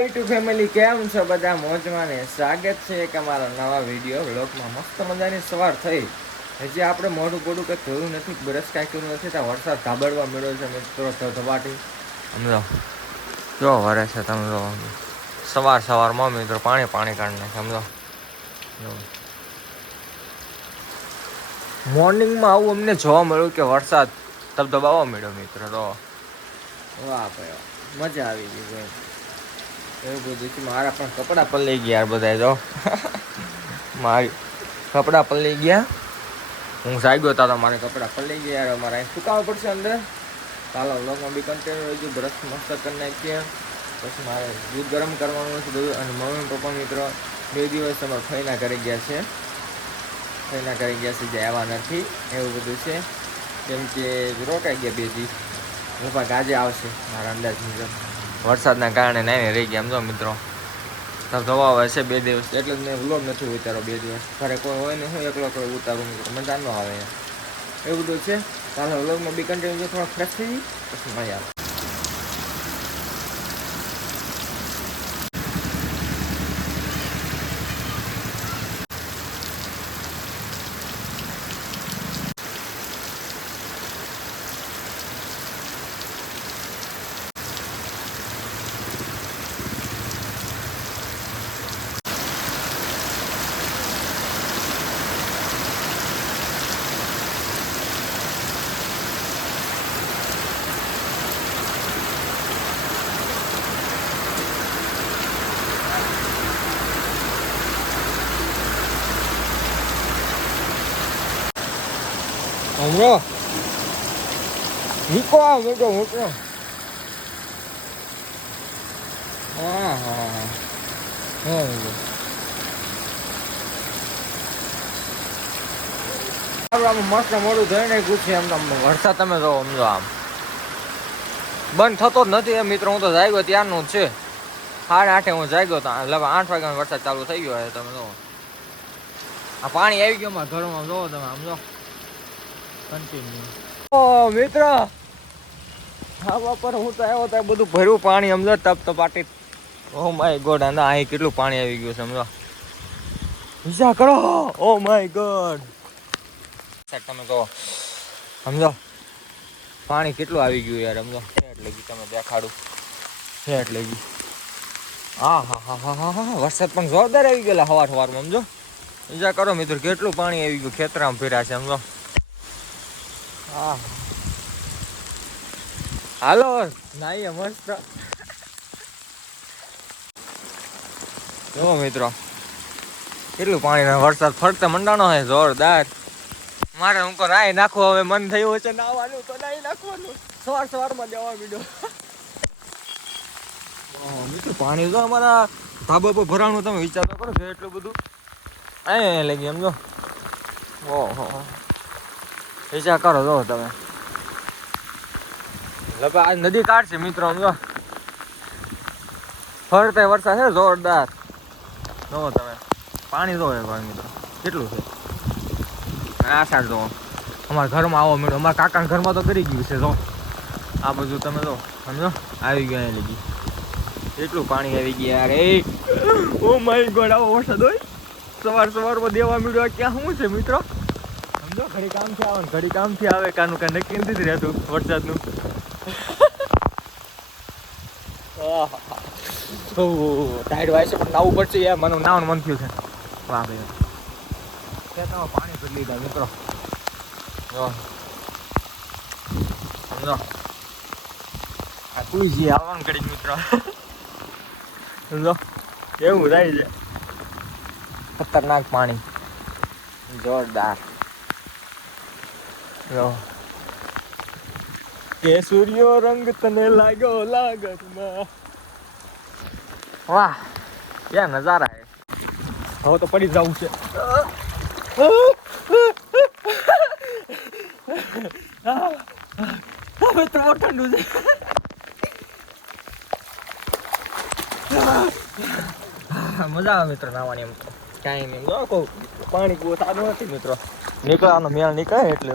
YouTube family કેમ છો? બધા મોજમાં ને સ્વાગત છે એક અમારા નવા વીડિયો બ્લોગમાં મસ્ત મજાની સવાર થઈ. હજી આપણે મોઢું પોઢું કંઈ થયું નથી, બ્રશ કાંઈ કર્યું નથી. ત્યાં વરસાદ ધાબડવા મળ્યો છે મિત્રો ધબાટી સમજો જો વરે છે, તમે જો સવાર સવારમાં મિત્રો પાણી પાણી કાઢને સમજો મોર્નિંગમાં આવું અમને જોવા મળ્યું કે વરસાદ ધબધબાવા મળ્યો મિત્રો, તો. વાહ ભાઈ. મજા આવી ગઈ ભાઈ. એવું બધું મારા પણ કપડાં પલળી ગયા બધા જો. મારી કપડાં પલળી ગયા. હું જાગ્યો હતા તો મારે કપડાં પલળી ગયા યાર. અહીં સુકાવવા પડશે અંદર. ચાલો લોકોમાં બી કન્ટેનર હોય છે બ્રશ મસ્ત કરી નાખીએ પછી મારે દૂધ ગરમ કરવાનું છે બધું. અને મમ્મી પપ્પા મિત્રો બે દિવસ અમારે ફઈના કરી ગયા છે. ફઈના કરી ગયા છે, જે આવ્યા નથી. એવું બધું છે. કેમ કે રોકાઈ ગયા બે દિવસ. લગભગ આજે આવશે. મારા અંદાજ મુજબ. વરસાદના કારણે નાઈને રહી ગયા એમ જો મિત્રો. ધોવા હોય છે બે દિવસ, એટલે જ મેં વ્લોગ નથી ઉતારો બે દિવસ. ઘરે કોઈ હોય ને હું એકલો કોઈ ઉતારું મજા ન આવે. એવું બધું છે. ચાલો વ્લોગમાં બી કન્ટિન્યુ થોડો ફ્રેશ થઈ પછી મજા આવે હમરો નીકો આ મોટો મોટો હા હા હા મસ્ત મોડું થઈ ને છે એમ વરસાદ તમે જો સમજો આમ બંધ થતો જ નથી એમ મિત્રો હું તો જાગ્યો ત્યારનું જ છે સાડા આઠે હું જાગ્યો તો લગભગ આઠ વાગ્યાનો વરસાદ ચાલુ થઈ ગયો તમે જો આ પાણી આવી ગયું મારા ઘરમાં જોવો તમે આમ જો કન્ટિન્યુ ઓ, મિત્ર! આવા પર હું તો આવ્યો તો બધું ભર્યું પાણી, સમજો તપ તપાટી ઓ માય ગોડ અને અહીં કેટલું પાણી આવી ગયું સમજો. વિચાર કરો! ઓ માય ગોડ તમે કહો. સમજો. પાણી કેટલું આવી ગયું યાર, સમજો. એટલે ગયું તમે દેખાડું. એટલે ગયું હા હા હા હા હા હા, વરસાદ પણ જોરદાર આવી ગયેલા સવાર સવારમાં સમજો. વિચાર કરો, મિત્રો, કેટલું પાણી આવી ગયું, ખેતરામાં ફેર્યા છે, સમજો. હા. હાલો. નાઈએ મસ્ત. જો મિત્રો કેટલું પાણી વરસાદ ફરતા મંડાણો હે જોરદાર. મારે હું કો નાઈ નાખવું હવે મન થયું છે નાવાનું તો નાઈ નાખવાનું. સવાર સવારમાં જવા મીડો. મિત્રો પાણી તો અમારા ધાબા પર ભરાણું તમે વિચારતો કરો છો એટલું બધું. અહીં લઈ એમ જો. ઓહો. વિચાર કરો જો તમે આ નદી કાઢશે મિત્રો સમજો ફરતે વરસાદ છે જોરદાર જો તમે પાણી જો એકવાર મિત્રો કેટલું છે આ જો અમારા ઘરમાં આવો મેળો અમારા કાકાના ઘરમાં તો કરી ગયું છે જો આ બધું તમે જો સમજો આવી ગયું અહીં લીધી એટલું પાણી આવી ગયા એ ઓ માય ગોડ આવો વરસાદ હોય સવાર સવારમાં દેવા મળ્યો ક્યાં શું છે મિત્રો ઘડી કામથી આવે ઘડી કામથી આવે કાનું કાન નક્કી નથી રહેતું વરસાદનું. ટાઈડ વાય છે પણ નાવું પડશે યાર. મને નાવન મન થયું છે. વાહ ભાઈ. ખેતરમાં પાણી ભરી લીધા મિત્રો. સમજો આ જે આવવાનું કરી મિત્રો. સમજો કેવું થાય છે. ખતરનાક પાણી. જોરદાર. જો કે સૂર્યો રંગ તને લાગ્યો લાગતમાં. વાહ ક્યાં નજારા હે? હવે તો પડી જવું છે. હવે તો બહુ ઠંડુ છે. મજા આવે મિત્રો નાવાની એમ તો. કાંઈ નહીં. જો કહું પાણી કુવો સારું નથી મિત્રો. નીકળવાનો મેળ નીકળે એટલે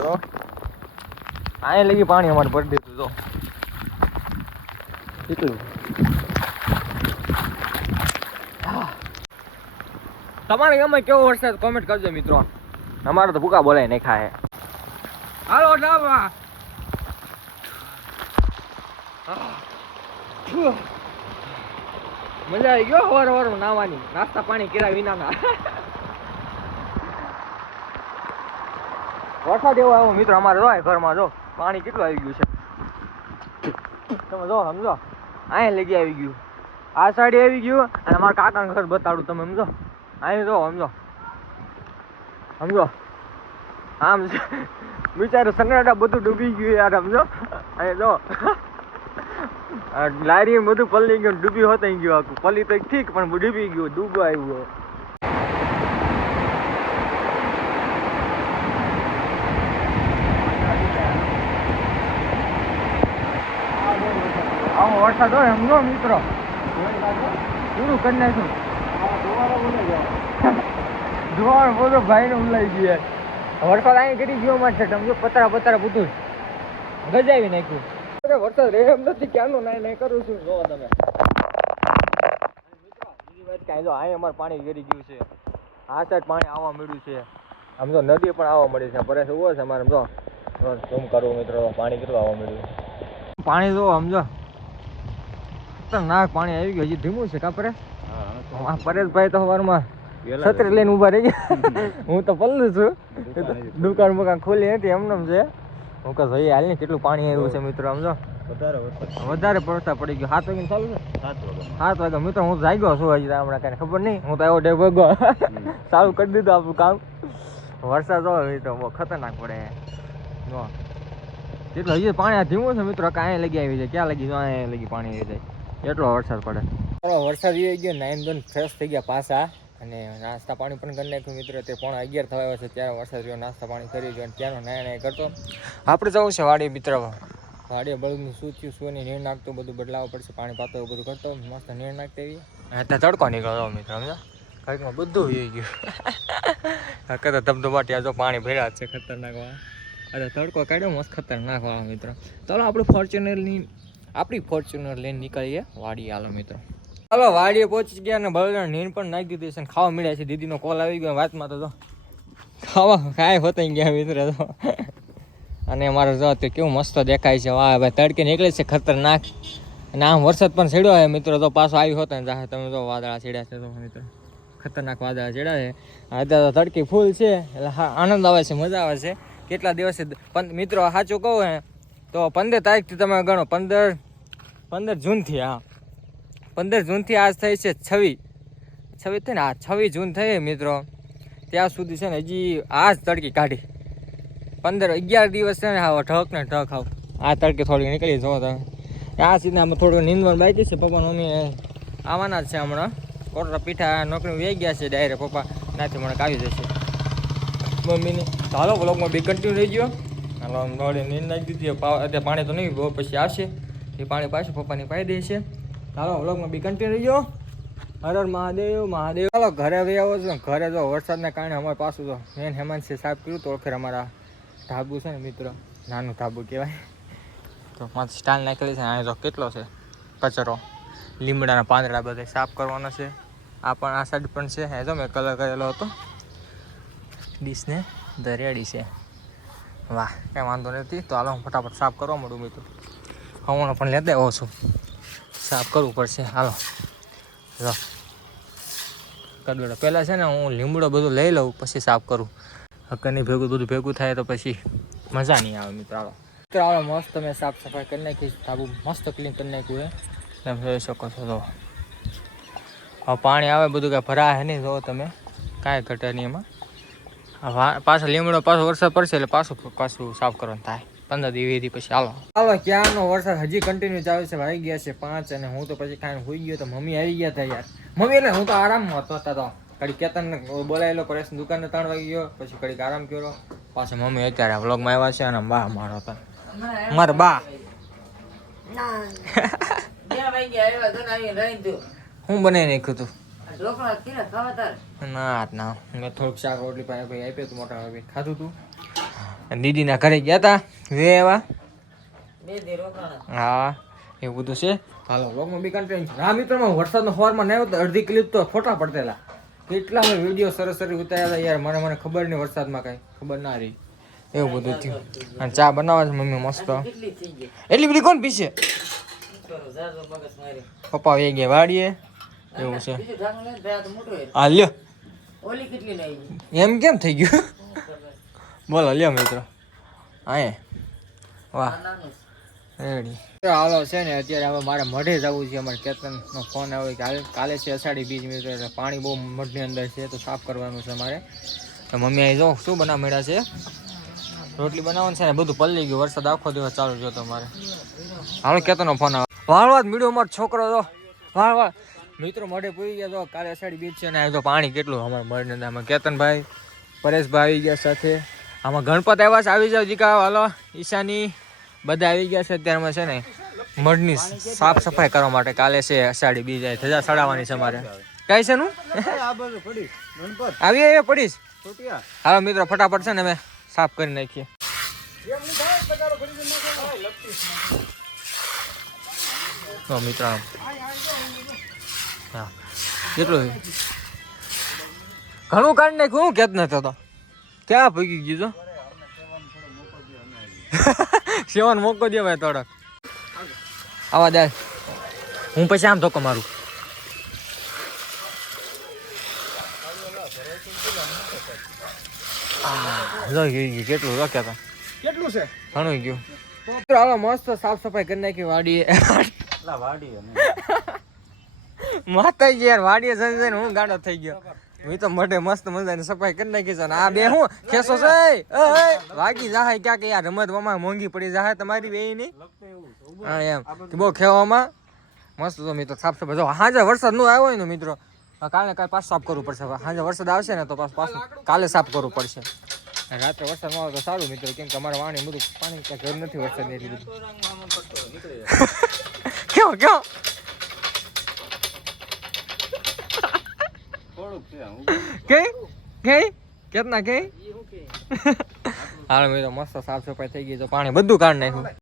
અહીં લગી પાણી અમારે પડી દીધું તો. તમારે ગમે કેવો વરસાદ કોમેન્ટ કરજો મિત્રો. અમારે તો ભૂકા બોલાય નહીં ખાય હાલો ડાબા. મજા આવી ગયો વાર વાર નાવાની નાસ્તા પાણી કર્યા વિનાના. વરસાદ એવો આવ્યો મિત્રો અમારે જો ઘરમાં જો. પાણી કેટલું આવી ગયું છે? તમે જો, સમજો. અહીંયા લગી આવી ગયું. આ સાઈડ આવી ગયું અને મારા કાકાનું ઘર બતાડું તમે, સમજો. અહીં જો, સમજો. સમજો. આમ. બિચારું સન્નાટા બધું ડૂબી ગયું યાર, સમજો. અહીં જો. લારી બધું પલળી ગયું ડૂબી હોતા ગયું આખું. પલ્લી તો ઠીક, પણ ડૂબી ગયું ડૂબો આવ્યું આવો વરસાદ હોય સમજો મિત્રો. પૂરું કરી નાખ્યું ધોવાણ બધો ભાઈને ઉલાઈ ગયા. વરસાદ અહીં કરી ગયો માં છે સમજો પતરા પતરા બધું ગજાવી નાખ્યું. અરે વરસાદ રહે એમ નથી ક્યાંનો નાય નાય કરું છું. જોવો તમે. વાત કાંઈ જો અહીં અમારે પાણી ગરી ગયું છે. આ સાઈડ પાણી આવવા મળ્યું છે. આમ તો નદી પણ આવવા મળી છે પરેશ ઊભો છે અમારે જો. શું કરવું મિત્રો પાણી કેટલું આવવા મળ્યું? પાણી જો સમજો ખતરનાક પાણી આવી ગયું. હજી ધીમું છે કાપરે આ પરેશભાઈ તો સવારમાં છત્રી લઈને ઊભા રહી ગયા. હું તો પલ્લું છું. દુકાન બુકાન ખોલી નથી એમને એમ છે. હું કહું ભાઈ હાલ ને કેટલું પાણી આવ્યું છે મિત્રો સમજો વધારે પડતા પડી ગયો. સાત વાગે ચાલુ છે? સાત વાગે મિત્રો હું જાગ્યો છું હજી હમણાં કઈ ખબર નહીં. હું તો એવો ડે ભગો સારું કરી દીધું આપણું કામ. વરસાદ હોય તો બહુ ખતરનાક પડે. કેટલું હજી પાણી ધીમું છે મિત્રો કાંઈ લગી આવી જાય. ક્યાં લગી જાય લગી પાણી આવી જાય. એટલો વરસાદ પડે. વરસાદ આવી ગયો નાઈન ધોન ફ્રેશ થઈ ગયા પાછા. અને નાસ્તા પાણી પણ કરી નાખ્યું મિત્રો તે પોણા અગિયાર થવા આવ્યો છે ત્યારે વરસાદ રહ્યો નાસ્તા પાણી કરી ગયો અને ત્યાંનો નાય નાય કરતો. આપણે જવું છે વાડી મિત્ર વાડીએ બળદનું શું થયું શું નહીં નીર નાખતું બધું બદલાવવું પડશે પાણી પાતો બધું કરતો. મસ્ત નીર નાખતી એવી ત્યાં તડકો નીકળ્યો મિત્ર સમજો કંઈકમાં બધું હોઈ ગયું. કદાચ ધબધબાટી આ જો પાણી ભર્યા છે ખતરનાક વાળા. અરે તડકો કાઢ્યો મસ્ત ખતરનાક વાળા મિત્ર. ચાલો આપણે ફોર્ચ્યુનરની આપણી ફોર્ચ્યુનર લઈને નીકળીએ. વાડી હાલો મિત્રો. હવે વાડીએ પહોંચી ગયા અને બળદને નીંદ પણ નાખી દીધી છે ખાવા મળ્યા છે. દીદીનો કોલ આવી ગયો વાતમાં તો ખાવા કાંઈ હોતા ગયા મિત્ર તો. અને અમારો જો તે કેવું મસ્ત દેખાય છે. વાહ, ભાઈ, તડકે નીકળે છે ખતરનાક. અને આમ વરસાદ પણ છેડ્યો હોય મિત્રો તો પાછો આવી હોતો ને જાહે તમે તો વાદળા છેડ્યા છે તો મિત્રો. ખતરનાક વાદળા છેડ્યા છે. અત્યારે તો તડકી ફૂલ છે. એટલે હા, આનંદ આવે છે, મજા આવે છે. કેટલા દિવસે મિત્રો, સાચું કહું હે તો પંદર તારીખથી તમે ગણો. પંદર પંદર જૂનથી, હા. પંદર જૂનથી આજ થઈ છે છવ્વી છવ્વી થઈ ને? આ છવ્વીસ જૂન થઈ મિત્રો. ત્યાં સુધી છે ને હજી આજ તડકી કાઢી. પંદર, અગિયાર દિવસ છે ને હા ઢક ને ઢક આવ આ તડકે થોડી નીકળી જવો તમે. આ સીધા આમાં થોડું નીંદવાનું બાકી છે પપ્પા મમ્મી આવવાના જ છે હમણાં. કોટરા પીઠા નોકરી વહી ગયા છે ડાયરેક્ટ પપ્પા. નાથી મને આવી જશે મમ્મીની. ચાલો બ્લોગમાં બી કન્ટિન્યુ રહી ગયો. હાલો નીર નાખી દીધી. અત્યારે પાણી તો નહીં પછી આવશે. એ પાણી પાછું પપ્પાની પાઈ દે છે. ચાલો વ્લોગમાં બી કન્ટિન્યુ રહીજો હર હર મહાદેવ મહાદેવ. ચાલો ઘરે આવો છો. ઘરે જો વરસાદના કારણે અમારે પાછું તો મેન હેમંતસિંહ સાફ કર્યું તો ઓળખેર અમારા ધાબુ છે ને મિત્ર. નાનું ધાબુ કહેવાય. તો માથે સ્ટાઇલ નાખેલી છે. અહીંયા તો કેટલો છે? કચરો. લીમડાના પાંદડા બધા સાફ કરવાનો છે. આ પણ આ સાઈડ પણ છે. હે તો મેં કલર કરેલો હતો. ડીશને દરિયાડી છે. વાહ, કંઈ વાંધો નથી. તો હાલો હું ફટાફટ સાફ કરવા માંડું મિત્રો. હમણાં પણ લેતા આવો છું. સાફ કરવું પડશે. હાલો. લો. કદડો પહેલાં છે ને હું લીમડો બધું લઈ લઉં, પછી સાફ કરું. હકરની ભેગું બધું ભેગું થાય તો પછી મજા નહીં આવે મિત્રો. હાલો. મિત્રો, હાલો, મસ્ત મેં સાફ સફાઈ કરી નાખી. સાબુ મસ્ત ક્લીન કરી નાખ્યું હે તમે જોઈ શકો છો તો. હવે પાણી આવે, બધું કાંઈ ભરાય નહીં. જો તમે કાંઈ ઘટે નહીં એમાં. પાછો લીમડો પાછો વરસાદ પડશે એટલે પાછું પાછું સાફ કરવાનું થાય. પંદર દિવસથી પછી હાલો. હાલો ક્યાંનો વરસાદ હજી કન્ટિન્યુ ચાલુ છે? વાગી ગયા છે પાંચ અને હું તો પછી ખાઈને હોઈ ગયો તો મમ્મી આવી ગયા હતા યાર. મમ્મી એટલે હું તો આરામમાં હતો હતા તો. કડી કેતન બોલાયેલો પરેશ દુકાને ત્રણ વાગી ગયો પછી કડીક આરામ કર્યો. પાછો મમ્મી અત્યારે વ્લોગમાં આવ્યા છે અને બા મારો હતા. મારા બા. હું બનાવી નાખ્યું તું ના ના. મેં થોડુંક શાક રોટલી પાસે ભાઈ આપ્યો હતું મોટા ભાઈ ખાધું તું? દીદીના ઘરે ગયા તા? વે એવા? હા. એવું બધું છે? હાલો વ્લોગમાં બી કન્ટેન્ટ હા મિત્રોમાં વરસાદનો ફોરમાં નહીં તો અડધી ક્લિપ તો ફોટા પડતેલા. કેટલા મેં વીડિયો સરસ સરસ ઉતાર્યા હતા યાર. મને મને ખબર નહીં વરસાદમાં કાંઈ. ખબર ના રહી. એવું બધું થયું. અને ચા બનાવે છે મમ્મી મસ્ત. કેટલી થઈ ગઈ? એટલી બધી કોણ પીશે? કરો? જાજો મગજ મારી. પપ્પા એ ગયા વાડીએ. એવું છે. તો હે. હા લ્યો. ઓલી કેટલી લઈ ગઈ એમ કેમ થઈ ગયું? બોલો લ્યો મિત્રો. હા વાહ. રેડી. હાલો છે ને અત્યારે હવે મારે મઢે જવું છે. અમારે કેતનનો ફોન આવ્યો કે કાલે કાલે છે અષાઢી બીજ મિત્રો એટલે પાણી બહુ મઢની અંદર છે તો સાફ કરવાનું છે મારે. તો મમ્મી અહીં જો શું બનાવ મળ્યા છે? રોટલી બનાવવાની છે ને બધું પલ્લી ગયું. વરસાદ આખો દિવસ ચાલુ રહ્યો તમારે હાલો કેતનનો ફોન આવે વાળવા મીડિયો મારો છોકરો જો. વાળ વાળ મિત્રો મોઢે પૂરી ગયા તો કાલે અષાઢી બીજ છે ને જો પાણી કેટલું અમારે મળે આમાં કેતનભાઈ પરેશભાઈ આવી ગયા સાથે. આમાં ગણપત આવ્યા છે આવી જાવ જીકા હાલો ઈશાની બધા આવી ગયા છે અત્યારમાં છે ને. મઢની સાફ સફાઈ કરવા માટે કાલે છે અષાઢી બીજ આવી ધજા ચડાવવાની છે મારે કઈ છે નું? આવી આવી પડીશ? હાલો મિત્રો ફટાફટ છે ને અમે સાફ કરી નાખીએ. તો મિત્રો. હા. કેટલું ઘણું કાઢ નાખ્યું હું કેત નતો તો. ક્યાં ભૂગી ગયું તો સેવન મોકો દે ભાઈ થોડોક આવા દે. હું પછી આમ ધોકો મારું. આ, ગયું ગયું. કેટલું રોક્યા હતા કેટલું છે? ઘણું ગયું. હવે મસ્ત સાફ સફાઈ કરી નાખી વાડીએ. માતાજી યાર વાડીએ જઈને હું ગાડો થઈ ગયો. હું તો મોઢે મસ્ત મજાની સફાઈ કરી નાખી છે ને આ બે હું? ખેસો છે? વાગી જાહે ક્યાંક યાર રમત વમાં મોંઘી પડી જાહે તમારી બે ની હા એમ. બહુ ખેવામાં. મસ્ત તો મિત્રો સાફ સફાઈ. જો હાજે વરસાદ નો આવ્યો ને મિત્રો કાલે કાલે પાછું સાફ કરવું પડશે. હાજે વરસાદ આવશે ને તો પાછું પાછું કાલે સાફ કરવું પડશે. રાત્રે વરસાદ આવે તો સારું મિત્રો કેમ કે અમારે વાણી બધું પાણી ક્યાં ઘર નથી વરસાદ એટલી બધું. કેવો ક્યાં કઈ કે કેતના કે? હાલ તો મસ્ત સાફ સફાઈ થઈ ગઈ તો પાણી બધું કાઢ નાખ્યું.